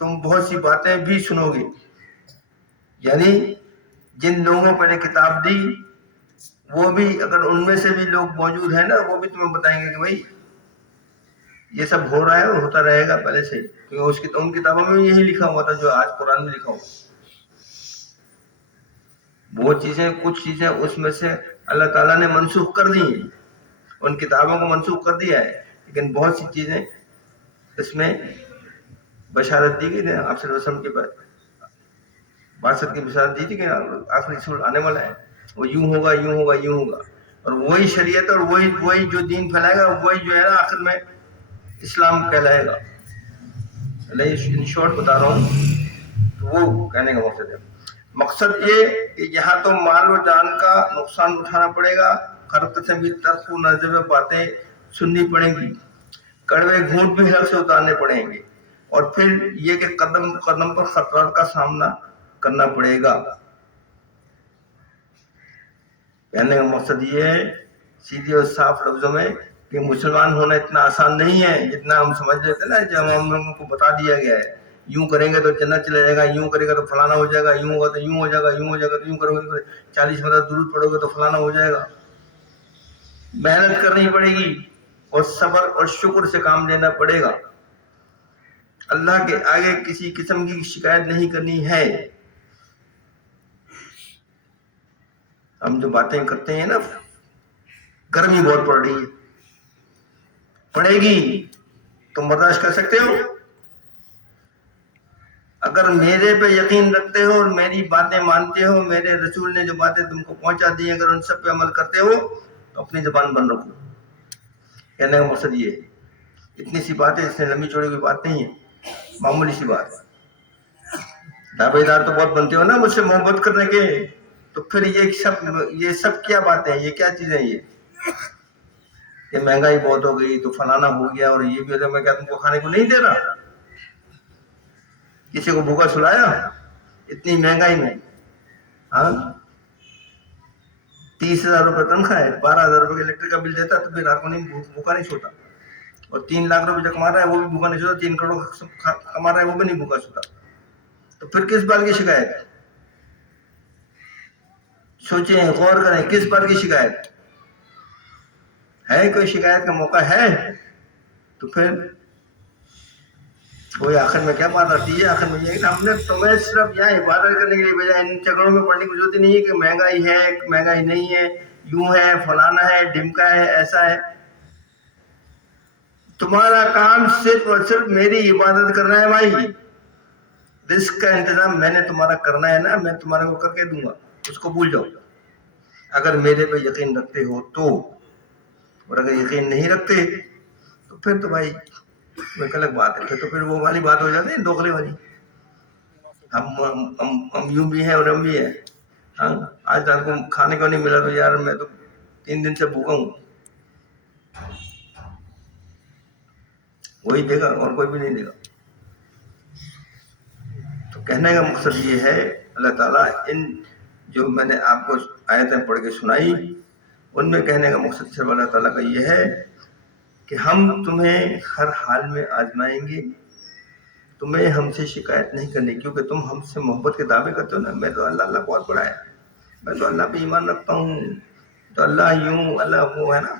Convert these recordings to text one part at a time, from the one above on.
تم بہت سی باتیں بھی سنو گے. یعنی جن لوگوں پر نے کتاب دی وہ بھی اگر ان میں سے بھی لوگ موجود ہیں نا وہ بھی تمہیں بتائیں گے کہ بھائی یہ سب ہو رہا ہے اور ہوتا رہے گا پہلے سے, کیونکہ ان کتابوں میں یہی لکھا ہوا تھا جو آج قرآن میں لکھا ہوا. وہ چیزیں کچھ چیزیں اس میں سے اللہ تعالیٰ نے منسوخ کر دی ہیں, ان کتابوں کو منسوخ کر دیا ہے, لیکن بہت سی چیزیں اس میں بشارت دی گئی ہے. آپ صلی اللہ علیہ وسلم کے بعثت کی بشارت دی تھی کہ آخری رسول آنے والا ہے, وہ یوں ہوگا یوں ہوگا یوں ہوگا, اور وہی شریعت اور وہی جو دین پھیلائے گا وہی جو ہے نا آخر میں اسلام کہلائے گا. ان شارٹ بتا رہا ہوں, تو وہ کہنے کا مقصد ہے. مقصد یہ کہ یہاں تو مال و جان کا نقصان اٹھانا پڑے گا, خرط سے بھی ترک و نازب باتیں سننی پڑیں گی, کڑوے گھونٹ بھی حلق سے اتارنے پڑیں گے, اور پھر یہ کہ قدم قدم پر خطرات کا سامنا کرنا پڑے گا. کہنے کا مقصد یہ ہے سیدھے اور صاف لفظوں میں کہ مسلمان ہونا اتنا آسان نہیں ہے جتنا ہم سمجھ لیتے نا. جب ہم لوگوں کو بتا دیا گیا ہے یوں کریں گے تو جنت چلے جائے گا, یوں کرے گا تو فلانا ہو جائے گا, یوں ہوگا تو یوں ہو جائے گا, یوں ہو جائے گا تو یوں کرو گے, 40 مرتبہ درود پڑھو گے تو فلانا ہو جائے گا. محنت کرنی پڑے گی اور صبر اور شکر سے کام لینا پڑے گا. اللہ کے آگے کسی قسم کی شکایت نہیں کرنی ہے. ہم جو باتیں کرتے ہیں نا, گرمی بہت پڑ رہی ہے, پڑے گی تم برداشت کر سکتے ہو؟ اگر میرے پہ یقین رکھتے ہو اور میری باتیں مانتے ہو, میرے رسول نے جو باتیں تم کو پہنچا دی ہیں اگر ان سب پہ عمل کرتے ہو تو اپنی زبان بند رکھو. کہنے کا مقصد یہ ہے, اتنی سی بات ہے, اس میں لمبی چوڑی کوئی بات نہیں ہے, معمولی سی بات ہے. دعوے دار تو بہت بنتے ہو نا مجھ سے محبت کرنے کے, تو پھر یہ سب کیا باتیں ہیں, یہ کیا چیزیں یہ کہ مہنگائی بہت ہو گئی تو فلانا ہو گیا اور یہ بھی ہوتا. میں کیا تم کو کھانے کو نہیں دے رہا؟ کسی کو بھوکا سلایا اتنی مہنگائی میں؟ ہاں 30,000 روپے تنخواہ ہے, 12,000 روپے کا الیکٹرک کا بل دیتا تو پھر رات کو نہیں بھوکا نہیں سوتا, اور 3 لاکھ روپے جو کما رہا ہے وہ بھی بھوکا نہیں سوتا, 3 کروڑ کما رہا ہے وہ بھی نہیں بھوکا سوتا. تو پھر کس بات کی شکایت؟ سوچیں, غور کریں, کس بات کی شکایت ہے؟ کوئی شکایت کا موقع ہے؟ تو پھر وہی آخر میں کیا بات آتی ہے؟ آخر میں یہ کہ ہم نے تمہیں صرف یہاں عبادت کرنے کے لیے بھیجا, ان جھگڑوں میں پڑنے کی ضرورت نہیں ہے کہ مہنگائی ہے مہنگائی نہیں ہے, یوں ہے فلانا ہے ڈھمکا ہے ایسا ہے. تمہارا کام صرف اور صرف میری عبادت کرنا ہے بھائی. رزق کا انتظام میں نے تمہارا کرنا ہے نا, میں تمہارے کو کر کے دوں گا, اس کو بھول جاؤ اگر میرے پہ یقین رکھتے ہو تو. اور اگر یقین نہیں رکھتے تو پھر تو بھائی ایک الگ بات ہے, تو پھر وہ والی بات ہو جاتی ہے دوغلے والی. ہم یوں بھی ہیں اور ہم بھی ہیں. ہاں آج رات کو کھانے کو نہیں ملا تو یار میں تو 3 دن سے بھوکا ہوں, وہی دے گا اور کوئی بھی نہیں دے گا. تو کہنے کا مقصد یہ ہے, اللہ تعالیٰ ان جو میں نے آپ کو آیتیں پڑھ کے سنائی ان میں کہنے کا مقصد صرف اللہ تعالیٰ کا یہ ہے کہ ہم تمہیں ہر حال میں آزمائیں گے, تمہیں ہم سے شکایت نہیں کرنی, کیونکہ تم ہم سے محبت کے دعوے کرتے ہو نا. میں تو اللہ بہت بڑا ہے, میں تو اللہ پہ ایمان رکھتا ہوں, تو اللہ یوں اللہ وہ ہے نا.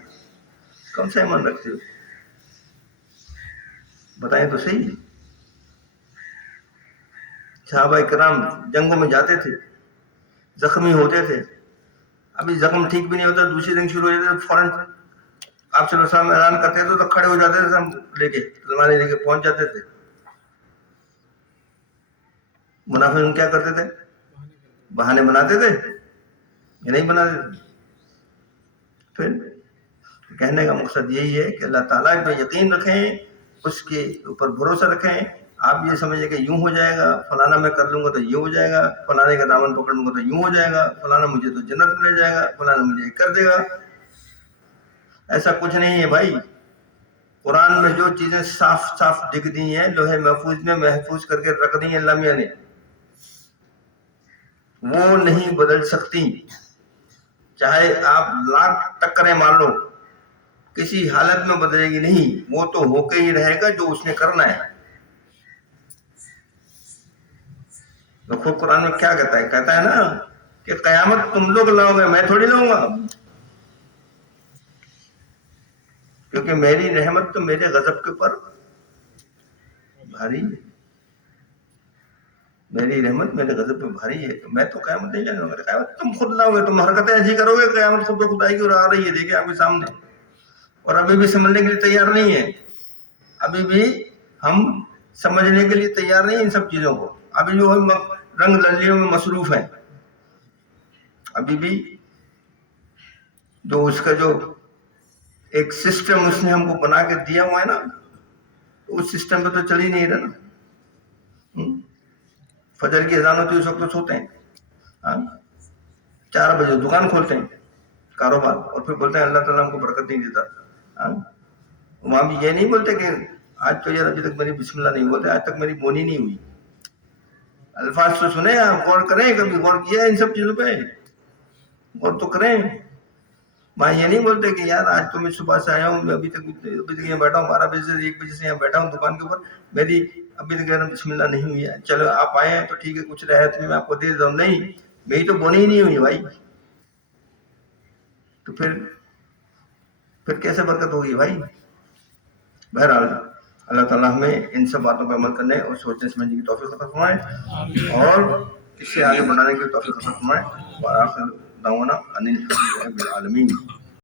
کون سا ایمان رکھتے ہو بتائیں تو صحیح. صحابہ کرام جنگوں میں جاتے تھے, زخمی ہوتے تھے, ابھی زخم ٹھیک بھی نہیں ہوتا, دوسری جنگ شروع ہو جاتی فوراً آپ صلی اللہ علیہ وسلم اعلان کرتے تھے تو کھڑے ہو جاتے تھے, سب لے کے تلواریں لے کے پہنچ جاتے تھے. منافقین کیا کرتے تھے؟ بہانے بناتے تھے یا نہیں بناتے تھے؟ پھر کہنے کا مقصد یہی ہے کہ اللہ تعالیٰ پہ یقین رکھیں, اس کے اوپر بھروسہ رکھیں. آپ یہ سمجھیں کہ یوں ہو جائے گا, فلانا میں کر لوں گا تو یہ ہو جائے گا, فلانے کا دامن پکڑ لوں گا تو یوں ہو جائے گا, فلانا مجھے تو جنت میں لے جائے گا, فلانا مجھے کر دے گا. ایسا کچھ نہیں ہے بھائی. قرآن میں جو چیزیں صاف صاف دکھ دی ہیں لوہے محفوظ میں محفوظ کر کے رکھ دی ہیں اللہ میاں نے, وہ نہیں بدل سکتی. چاہے آپ لاکھ ٹکریں مار لو کسی حالت میں بدلے گی نہیں, وہ تو ہو کے ہی رہے گا جو اس نے کرنا ہے. تو خود قرآن میں کیا کہتا ہے نا کہ قیامت تم لوگ لاؤ گے، میں تھوڑی لاؤں گا، کیونکہ میری رحمت تو میرے غضب کے اوپر بھاری ہے، میری رحمت میرے غضب پہ بھاری ہے، تو میں تو قیامت نہیں لاؤں گا، قیامت تم خود لاؤ گے، تم حرکتیں ایسی کرو گے، قیامت خود بخود آئے گی اور آ رہی ہے، دیکھیں آپ کے سامنے، اور ابھی بھی سمجھنے کے لیے تیار نہیں ہے، ابھی بھی ہم سمجھنے کے لیے تیار نہیں ہیں ان سب چیزوں کو، ابھی جو ہم رنگ للیوں میں مصروف ہیں، ابھی بھی جو اس کا جو ایک سسٹم اس نے ہم کو بنا کے دیا ہوا ہے نا، اس سسٹم پہ تو چل ہی نہیں رہا نا۔ فجر کی اذان ہوتی ہے اس وقت تو سوتے ہیں، 4 بجے دکان کھولتے ہیں کاروبار، اور پھر بولتے ہیں اللہ تعالیٰ ہم کو برکت نہیں دیتا، وہاں بھی یہ نہیں بولتے کہ آج تو یار ابھی تک میری بسم اللہ نہیں بولتے، آج تک میری بونی نہیں ہوئی، الفاظ تو سنے آپ، غور کریں، کبھی غور کیا ان سب چیزوں پہ، غور تو کریں، وہاں یہ نہیں بولتے کہ یار آج تو میں صبح سے آیا ہوں، میں ابھی تک یہاں بیٹھا ہوں، 12 بجے سے 1 بجے سے یہاں بیٹھا ہوں دکان کے اوپر، میری ابھی تک بسم اللہ نہیں ہوئی ہے، چلو آپ آئے ہیں تو ٹھیک ہے، کچھ رعایت میں آپ کو دے دیتا ہوں، نہیں میری تو بونی ہی نہیں ہوئی بھائی، تو پھر کیسے برکت ہوگی بھائی؟ بہرحال اللہ تعالیٰ ہمیں ان سب باتوں پہ عمل کرنے اور سوچنے سمجھنے کی توفیق عطا فرمائے اور اس سے آگے بڑھانے کی توفیق عطا فرمائے، وآخر دعوانا ان الحمد للہ رب العالمین۔